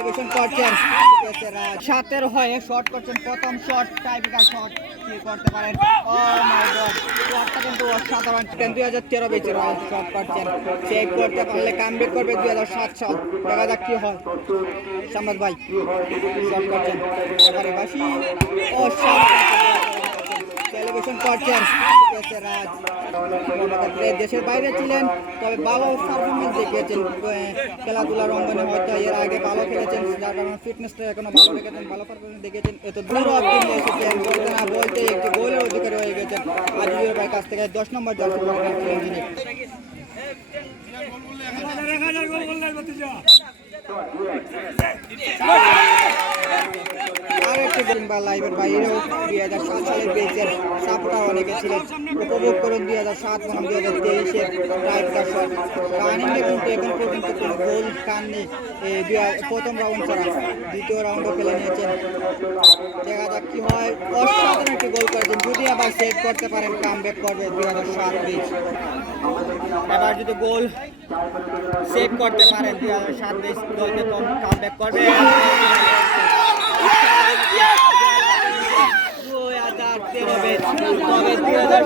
Celebration করছেন সাতের হয়ে শট করছেন প্রথম শট টাইপিকাল শট করতে পারেন? ও মাই গড শটটা কিন্তু অসাধারণ। দুই হাজার তেরো বেচে শট করছেন। চেক করতে পারলে কামব্যাক করবে দুই হাজার সাত সাল। দেখা যাক কি হয়। সাম্বাদ ভাই শট করছেন। এবারে বাসি সেলিব্রেশন করছেন রাজ দেশের বাইরে ছিলেন তবে ভালো পারফরমেন্স দেখিয়েছেন খেলাধুলার অঙ্গনে হয়তো এর আগে ভালো খেলেছেন যার কারণে ফিটনেসটা এখনও ভালো রেখেছেন ভালো পারফরমেন্স দেখিয়েছেন। এত দূর অব্দি নিয়ে এসেছেন বলতে না বলতে একটি গোলের অধিকারী হয়ে গেছেন। আজিজুর ভাই কাছ থেকে দশ নম্বর জার্সি পরে ছিলেন যিনি দুই হাজার সাত সালের বেচের দুই হাজার সাত দুই হাজার তেইশের টাইপটা শট রানিংয়ে কিন্তু এখন পর্যন্ত কোনো গোল হাজার- প্রথম রাউন্ড ছাড়া দ্বিতীয় রাউন্ডও খেলে নিয়েছেন। দেখা যাক কি হয়। অসাধারণ গোল করেছেন। যদি আবার সেভ করতে পারেন কাম ব্যাক করবে দুই হাজার সাত বিচ এবার যদি গোল সেভ করতে পারেন, দুই হাজার সাত বিচ কাম ব্যাক করবে। হাজার